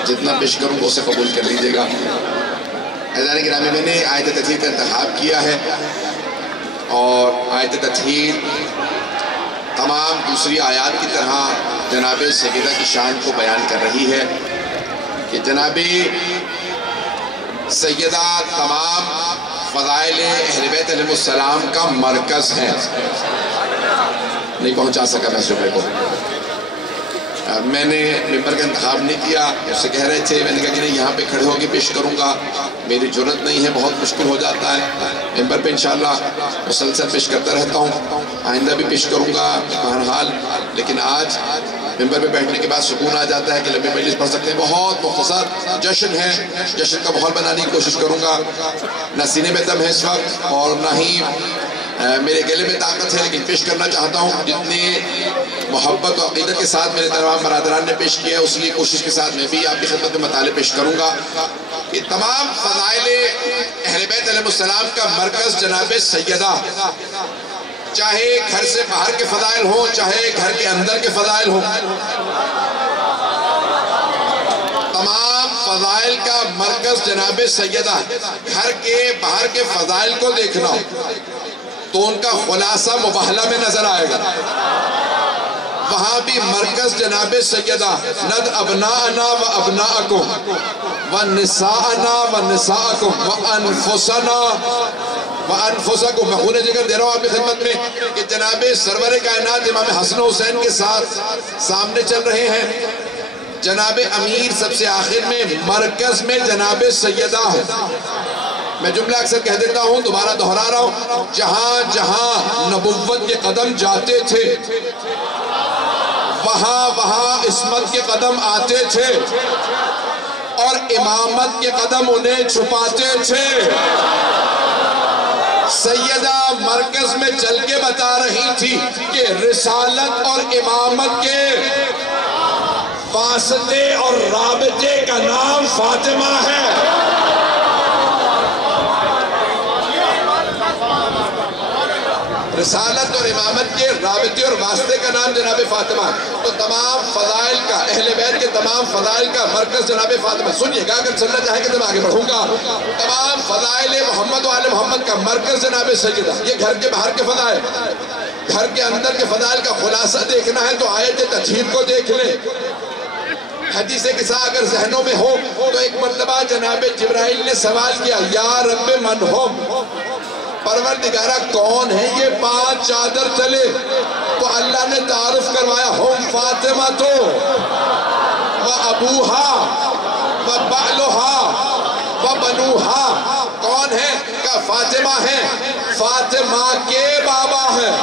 جتنا پیش کروں گا اسے قبول کر لیجیے گا. عزیزان گرامی، میں نے آیت تطہیر کا انتخاب کیا ہے اور آیت تطہیر تمام دوسری آیات کی طرح جناب سیدہ کی شان کو بیان کر رہی ہے کہ جناب سیدہ تمام فضائل اہل بیت علیہ السلام کا مرکز ہے. نہیں پہنچا سکا میں صبح کو. میں نے ممبر کا انتخاب نہیں کیا. اس سے کہہ رہے تھے، میں نے کہا کہ نہیں یہاں پہ کھڑے ہو کے پیش کروں گا، میری جرت نہیں ہے، بہت مشکل ہو جاتا ہے. ممبر پہ انشاءاللہ مسلسل پیش کرتا رہتا ہوں، آئندہ بھی پیش کروں گا بہرحال. لیکن آج ممبر پہ بیٹھنے کے بعد سکون آ جاتا ہے کہ لمبی مجلس پڑھ سکتے ہیں. بہت مختصر جشن ہے، جشن کا ماحول بنانے کی کوشش کروں گا. نہ سینے میں دم ہے اس وقت اور نہ ہی میرے گلے میں طاقت ہے، لیکن پیش کرنا چاہتا ہوں. جتنے محبت و عقیدت کے ساتھ میرے تمام برادران نے پیش کیا ہے، اس لیے کوشش کے ساتھ میں بھی آپ کی خدمت میں مطالعے پیش کروں گا. یہ تمام فضائل اہل بیت علیہ السلام کا مرکز جناب سیدہ، چاہے گھر سے باہر کے فضائل ہوں، چاہے گھر کے اندر کے فضائل ہوں، تمام فضائل کا مرکز جناب سیدہ. گھر کے باہر کے فضائل کو دیکھنا تو ان کا خلاصہ مباہلہ میں نظر آئے گا. وہاں بھی مرکز جناب سیدہ. ند ابناءنا و ابناءکم و نساءنا و نساءکم و انفسنا و انفسکم. میں خون ذکر دے رہا ہوں آپ کی خدمت میں کہ جناب سرور کائنات امام حسن حسین کے ساتھ سامنے چل رہے ہیں. جناب امیر سب سے آخر میں، مرکز میں جناب سیدہ ہے. میں جملہ اکثر کہہ دیتا ہوں، دوبارہ دہرا رہا ہوں، جہاں جہاں نبوت کے قدم جاتے تھے وہاں وہاں عصمت کے قدم آتے تھے اور امامت کے قدم انہیں چھپاتے تھے. سیدہ مرکز میں چل کے بتا رہی تھی کہ رسالت اور امامت کے واسطے اور رابطے کا نام فاطمہ ہے. رسالت اور امامت کے رابطے اور واسطے کا نام جناب فاطمہ. تو تمام فضائل کا، اہل بیت کے تمام فضائل کا مرکز جناب فاطمہ. سنیے گا، اگر چلنا چاہیں گے تو میں آگے بڑھوں گا. تمام فضائل محمد و آل محمد کا مرکز جناب سیدہ. یہ گھر کے باہر کے فضائل، گھر کے اندر کے فضائل کا خلاصہ دیکھنا ہے تو آیت تطہیر کو دیکھ لیں. حدیث قصہ اگر ذہنوں میں ہو تو ایک مرتبہ جناب جبرائیل نے سوال کیا، یا رب من ہم، پروردگارہ کون ہے یہ 5 چادر چلے؟ تو اللہ نے تعارف کروایا، ہم فاطمہ تو و ابوہا و بعلہا و بنوہا. کون ہے؟ کہ فاطمہ ہے، فاطمہ کے بابا ہیں،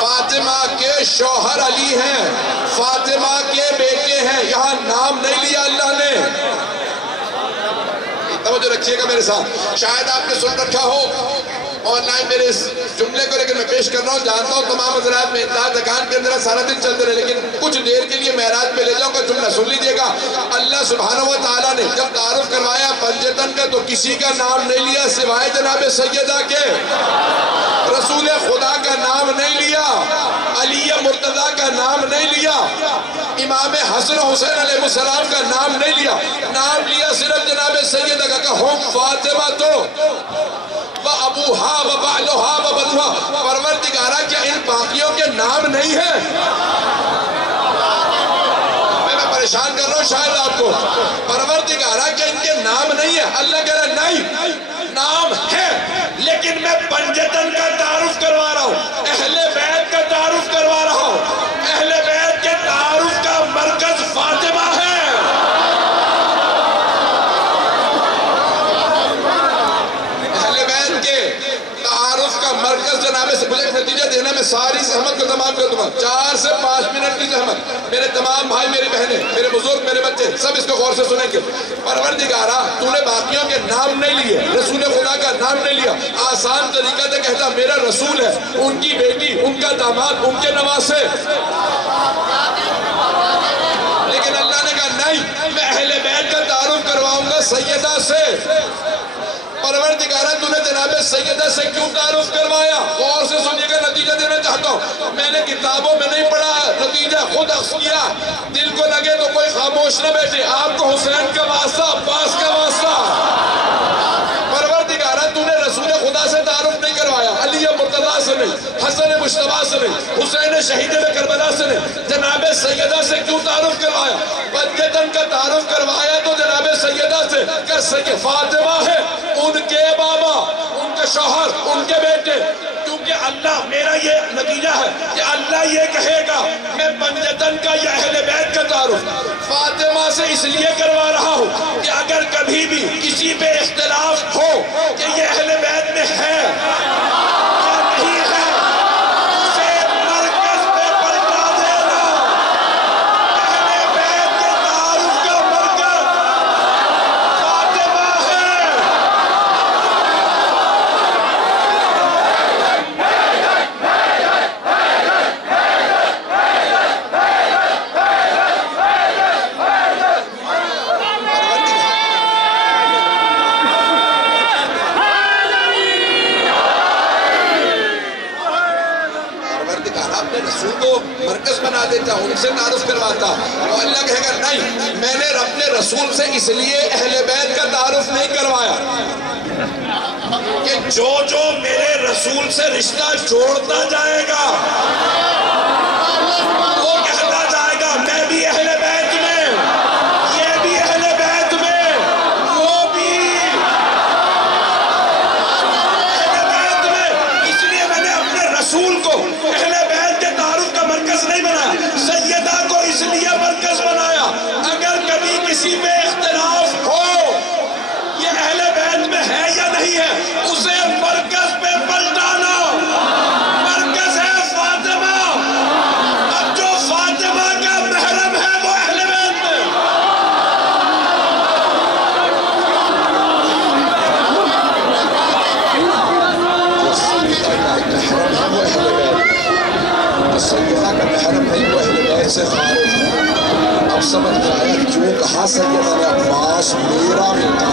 فاطمہ کے شوہر علی ہیں، فاطمہ کے بیٹے ہیں. یہاں نام نہیں لیا اللہ نے. توجہ رکھیے گا میرے ساتھ. شاید آپ نے سن رکھا ہو آن لائن میرے اس جملے کو، لیکن میں پیش کر رہا ہوں. جانتا ہوں تمام حضرات میں انتہا دکان کے اندر سارا دن چلتے رہے، لیکن کچھ دیر کے لیے معراج پہ لے جاؤں گا. جملہ سن لیجیے گا. اللہ سبحانہ و تعالیٰ نے جب تعارف کروایا پنجتن کا تو کسی کا نام نہیں لیا سوائے جناب سیدہ کے. رسول خدا کا نام نہیں لیا، علی مرتضیٰ کا نام نہیں لیا، امام حسن حسین علیہ السلام کا نام نہیں لیا. نام لیا صرف جناب سیدہ کا، کہ ہم فاطمہ تو و ابوہا و بعلہا و بنوہا. پروردگارہ کیا ان باقیوں کے نام نہیں ہیں؟ میں پریشان کر رہا ہوں شاید آپ کو. پروردگارہ کیا ان کے نام نہیں ہیں؟ اللہ کہہ رہا نہیں، نام ہے، لیکن میں پنجتن کا تعارف کروا رہا ہوں، اہل بیت کا تعارف کروا رہا ہوں. اہل بیت کے تعارف کا مرکز فاطمہ ہے. اہل بیت کے تعارف کا مرکز جناب سے مجھے نتیجہ دینا، میں ساری زحمت کو تمام کر دوں گا. 4 سے 5 منٹ کی زحمت. میرے تمام بھائی، میری بہنیں، میرے بزرگ، میرے بچے سب اس کو غور سے سنیں گے. پروردگارہ تو نے باقیوں کے نام نہیں لیے، رسول خدا کا نام نہیں لیا. آسان طریقہ سے کہتا میرا رسول ہے، ان کی بیٹی، ان کا داماد، ان کے نواسے. لیکن اللہ نے کہا نہیں، میں اہل بیت کا تعارف کرواؤں گا سیدہ سے. پروردگارہ تو نے جناب سیدہ سے کیوں تعارف کروایا؟ غور سے سنیے گا، نتیجہ دینا چاہتا ہوں. میں نے کتابوں میں نہیں پڑھا، نتیجہ خود اخذ کیا. دل کو لگے تو کوئی خاموش نہ بیٹھے. آپ کو حسین کا واسطہ، عباس کا واسطہ. پروردگارہ تو نے رسول خدا سے تعارف نہیں کروایا، علی مرتضیٰ سے نہیں، حسن مجتبیٰ سے نہیں، حسین شہید کربلا سے نہیں. جناب سیدہ سے کیوں تعارف کروایا؟ پنجتن کا تعارف کروایا تو جناب سیدہ سے، کہ سید فاطمہ ہے، ان کے بابا، ان کے شوہر، ان کے بیٹے. کیونکہ اللہ، میرا یہ نتیجہ ہے کہ اللہ یہ کہے گا میں پنجتن کا یا اہل بیت کا تعارف فاطمہ سے اس لیے کروا رہا ہوں کہ اگر کبھی بھی کسی پہ اختلاف ہو کہ یہ اہل بیت میں ہے یا نہیں ہے، اسے مرکز پہ پلٹا دینا. اہل بیت کے تعارف کا مرکز فاطمہ ہے. رسول کو مرکز بنا دیتا، ان سے تعارف کرواتا. تو اللہ کہے گا نہیں، میں نے اپنے رسول سے اس لیے اہل بیت کا تعارف نہیں کروایا کہ جو میرے رسول سے رشتہ جوڑتا جائے گا وہ کہتا جائے گا میں بھی اہل بیت میں، یہ بھی اہل بیت میں، وہ بھی اہل بیت میں. اس لیے میں نے اپنے رسول کو اہل بیت کے تعارف کا مرکز نہیں بنایا، سیدہ کو اس لیے مرکز بنایا. اگر کبھی کسی پہ اختلاف ہو یہ اہل بیت میں ہے یا نہیں ہے، اسے مرکز پہ پلٹانا. مرکز ہے فاطمہ. اب جو فاطمہ کا محرم ہے وہ اہل بیت میں. سیدہ کا محرم ہے وہ اہل بیت سے خارج ہے. اب سمجھ میں آیا کیوں کہا سیدہ نے عباس میرا بیٹا.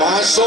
500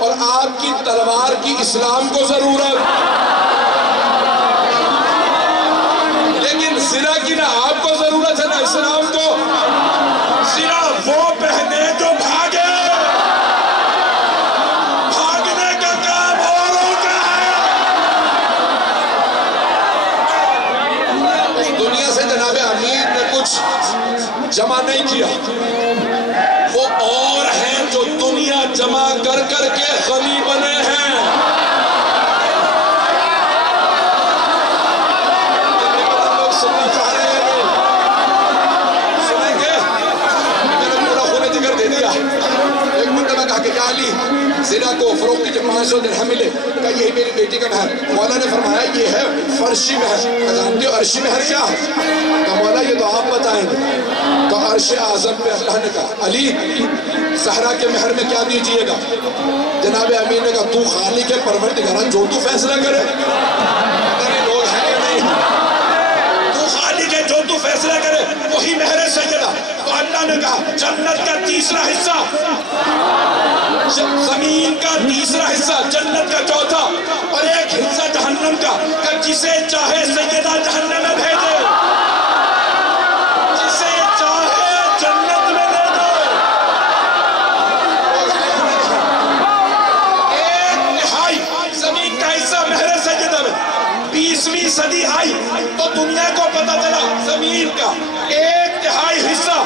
اور آپ کی تلوار کی اسلام کو ضرورت، لیکن زنا کی نہ آپ کو ضرورت ہے نہ اسلام کو۔ زنا وہ پہنے جو بھاگے، بھاگنے کا کام اوروں کا ہے۔ اس دنیا سے جناب امیر نے کچھ جمع نہیں کیا، وہ اور ہیں جو دنیا جمع کر کر کے غنی بنے ہیں۔ لوگ سننا چاہ رہے ہیں، سنیں گے؟ میں نے پورا خون جگر دے دیا۔ ایک مرتبہ کہا کہ یا علی، زنا کو فروخت کی 500 درہم ملے، کہا یہی میری بیٹی کا مہر۔ مولا نے فرمایا یہ ہے فرشی مہر۔ جانتے ہو عرشی مہر کیا ہے؟ کہا مولا یہ تو آپ بتائیں گے۔ تو عرش اعظم پہ اللہ نے کہا علی زہرا کے مہر میں کیا دیجئے گا؟ جناب امیر نے کہا تو خالق ہے پروردگار، جو تو فیصلہ کرے۔ پتہ نہیں لوگ ہیں یا نہیں، تو خالق ہے جو تو فیصلہ کرے وہی مہر سیدہ۔ تو اللہ نے کہا جنت کا تیسرا حصہ، زمین کا تیسرا حصہ، جنت کا چوتھا، اور ایک حصہ جہنم کا، کہ جسے چاہے سیدہ جہنم میں بھیجے، جسے چاہے جنت میں لے جائے۔ ایک تہائی زمین کا حصہ مہر سیدہ میں۔ 20ویں صدی آئی تو دنیا کو پتہ چلا زمین کا 1/3 حصہ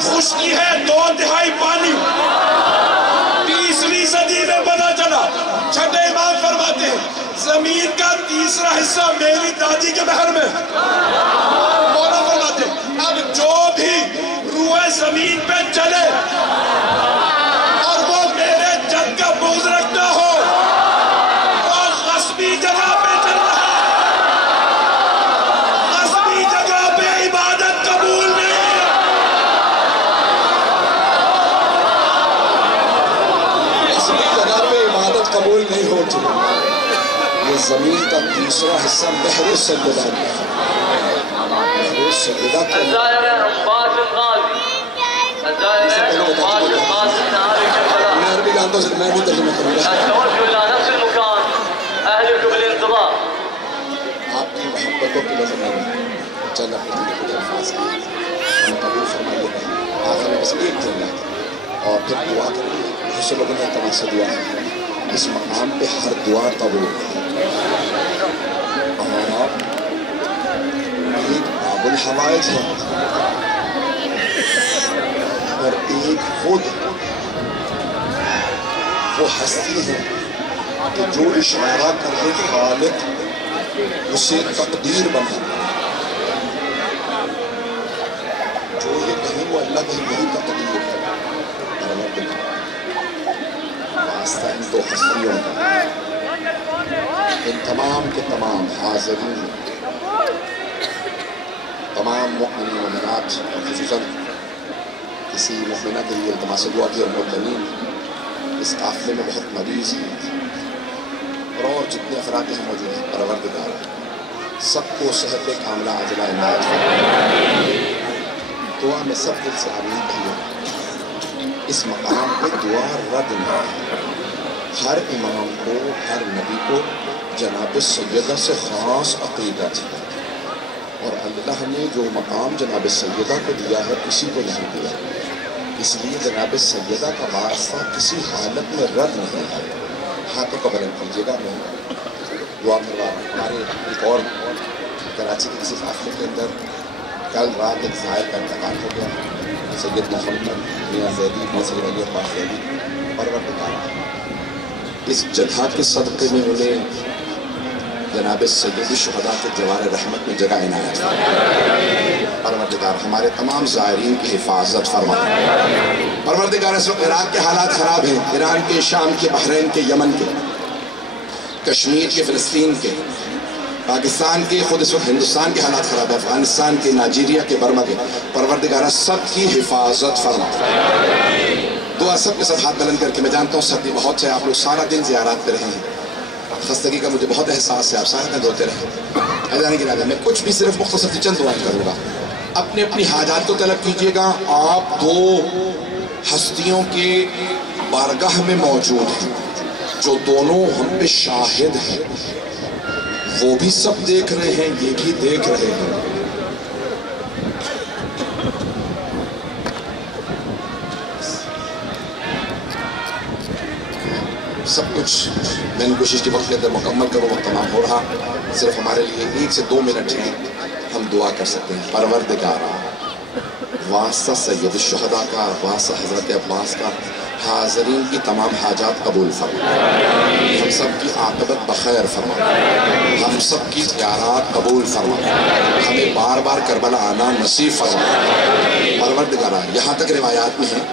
خشکی ہے، 2/3 پانی۔ 20ویں صدی میں پتہ چلا، چھٹے امام فرماتے ہیں زمین کا تیسرا حصہ میری دادی کے مہر میں۔ مولا فرماتے ہیں اب جو بھی روح زمین پہ چلے اور وہ میرے جد کا بغض رکھتا ہو، وہ غصبی جگہ پہ چل رہا ہے، غصبی جگہ پہ عبادت قبول نہیں۔ غصبی جگہ پہ عبادت قبول نہیں ہوتی۔ یہ زمین کا تیسرا حصہ مہر سیدہ ہے۔ مہر سیدہ کے الزائر عباس الغازی، الزائر عباس الغازی نهار كربلاء، مہر بھی جانتا ہوں، میں بھی ترجمہ کروں گا۔ التوجه إلى نفس المكان، أهلك بالانتظار۔ آپ کی محبتوں کی وجہ میں چند اپنے دل کے الفاظ ہیں، ہم قبول فرمائیے گا۔ آخر میں بس ایک جملہ اور پھر دعا کریں گے۔ بہت سے لوگوں نے التماس سے دعا کی، اس مقام پہ ہر دعا قبول ہے۔ اور ایک باب الحوائج ہے اور ایک خود وہ ہستی ہے کہ جو اشارہ کر دے خالق اسے تقدیر بنا، جو یہ کہیں وہ اللہ کہیں یہی تقدیر ہے۔ واسطہ ان دو ہستیوں کا، ان تمام کے تمام حاضرین، تمام مؤمنین و مومنات، اور خصوصاً کسی مؤمنہ کے لیے التماس دعا کی اور مؤمنین اس قافلے میں بہت مریض ہیں اور جتنے افراد یہاں موجود ہیں، پروردگار سب کو صحت کاملہ عاجلہ عنایت فرمائے۔ دعا میں سب دل سے آمین کہیے۔ اس مقام پہ دعا رد نہ، ہر امام کو، ہر نبی کو جناب سیدہ سے خاص عقیدہ تھی، اور اللہ نے جو مقام جناب سیدہ کو دیا ہے کسی کو نہیں دیا، اس لیے جناب سیدہ کا واسطہ کسی حالت میں رد نہیں ہے۔ ہاتھوں کو بلند کیجیے گا، میں دعا کروا رہا ہوں۔ ہمارے ایک اور کراچی کے کسی قافلے کے اندر کل رات ایک زائر کا انتقال ہو گیا، سید محمد میاں زیدی، سید علی عباس زیدی، پروردگار اس جگہ کے صدقے میں انہیں جناب سید الشہداء کے جوار رحمت میں جگہ عنایت فرمائے۔ پروردگار ہمارے تمام زائرین کی حفاظت فرمائے۔ پروردگار اس وقت عراق کے حالات خراب ہیں، ایران کے، شام کے، بحرین کے، یمن کے، کشمیر کے، فلسطین کے، پاکستان کے، خود اس وقت ہندوستان کے حالات خراب ہیں، افغانستان کے، نائجیریا کے، برما کے۔ پروردگار سب کی حفاظت فرمائے۔ دعا سب کے ساتھ ہاتھ بلند کر کے، میں جانتا ہوں سردی بہت ہے، آپ لوگ سارا دن زیارات پہ رہے ہیں، خستگی کا مجھے بہت احساس ہے، آپ سارا دن روتے رہے۔ اذان کی نادر میں کچھ بھی صرف مختصر چند دعائیں کروں گا، اپنے اپنی حاجات کو طلب کیجیے گا۔ آپ دو ہستیوں کے بارگاہ میں موجود ہیں جو دونوں ہم پہ شاہد ہیں، وہ بھی سب دیکھ رہے ہیں، یہ بھی دیکھ رہے ہیں۔ سب کچھ میں نے کوشش کی وقت کے اندر مکمل کروں، وقت تمام ہو رہا، صرف ہمارے لیے 1 سے 2 منٹ ہیں، ہم دعا کر سکتے ہیں۔ پروردگارا، واسطہ سید الشہداء کا، واسطہ حضرت عباس کا، حاضرین کی تمام حاجات قبول فرما، ہم سب کی عاقبت بخیر فرما، ہم سب کی زیارات قبول فرما، ہمیں بار بار کربلا آنا نصیب فرما۔ پروردگارا، یہاں تک روایات میں ہیں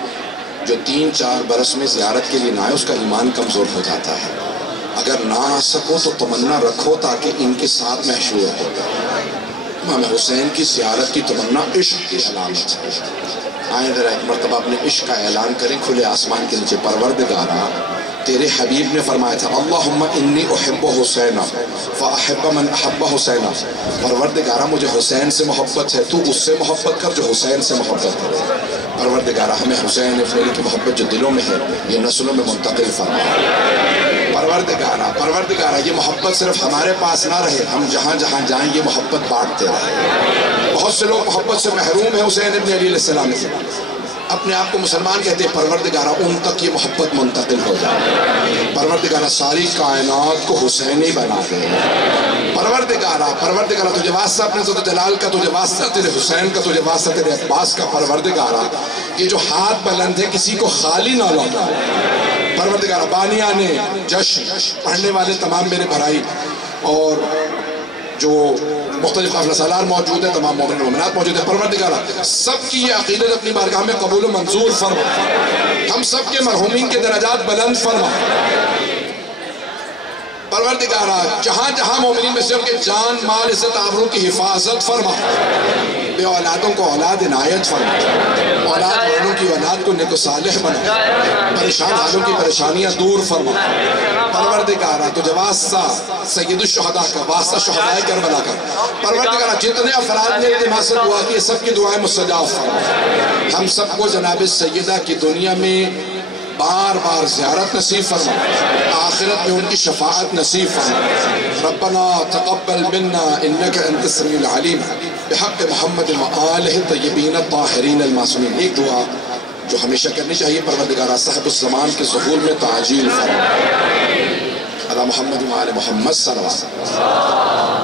جو 3-4 برس میں زیارت کے لیے نہ آئے اس کا ایمان کمزور ہو جاتا ہے، اگر نہ آ سکو تو تمنا رکھو تاکہ ان کے ساتھ محشور ہو۔ امام حسین کی زیارت کی تمنا عشق کی علامت ہے۔ آئیں ذرا ایک مرتبہ اپنے عشق کا اعلان کریں کھلے آسمان کے نیچے۔ پروردگارا، تیرے حبیب نے فرمایا تھا اللہم انی احب حسین فاحب من احب حسین، پروردگارا مجھے حسین سے محبت ہے، تو اس سے محبت کر جو حسین سے محبت کرے۔ پروردگارا، ہمیں حسین ابن علی کی محبت جو دلوں میں ہے یہ نسلوں میں منتقل فرما۔ پروردگارا یہ محبت صرف ہمارے پاس نہ رہے، ہم جہاں جہاں جائیں یہ محبت بانٹتے رہے۔ بہت سے لوگ محبت سے محروم ہیں حسین ابن علی علیہ السلام سے، اپنے آپ کو مسلمان کہتے ہیں، پروردگارا ان تک یہ محبت منتقل ہو جائے۔ پروردگارا ساری کائنات کو حسینی بنا دے۔ پروردگارا تجھے واسطہ اپنے ذات جلال کا، تجھے واسطہ تیرے حسین کا، تجھے واسطہ تیرے عباس کا۔ پروردگارا یہ جو ہاتھ بلند ہے کسی کو خالی نہ لوٹا۔ پروردگارا بانیان جشن، پڑھنے والے تمام میرے بھائی اور جو مختلف حافظ سالار موجود ہیں، تمام مومن مومنات موجود ہیں، پروردگارا سب کی یہ عقیدت اپنی بارگاہ میں قبول و منظور فرما، ہم سب کے مرحومین کے درجات بلند فرما۔ پروردگارا جہاں جہاں مومنین میں سے ان کے جان مال عزت آبرو کی حفاظت فرما، بے اولادوں کو اولاد عنایت فرما، اولاد والوں کی اولاد کو نیک و صالح بنا، پریشان حالوں کی پریشانیاں دور فرما۔ پروردگارا تجھے واسطہ سید الشہداء کا، واسطہ شہدائے کربلا کا، پروردگارا جتنے افراد نے اجتماع سے دعا کی سب کی دعائیں مستجاب فرما، ہم سب کو جناب سیدہ کی دنیا میں بار بار زیارت نصیب فرما، آخرت میں ان کی شفاعت نصیب فرما۔ ربنا تقبل منا انك انت السميع العليم بحق محمد وآلہ الطیبین الطاہرین المعصومین۔ ایک دعا جو ہمیشہ کرنی چاہیے، پروردگارا صاحب الزمان کے ظہور میں تعجیل فرما، علی محمد وآل محمد صلی اللہ علیہ وسلم۔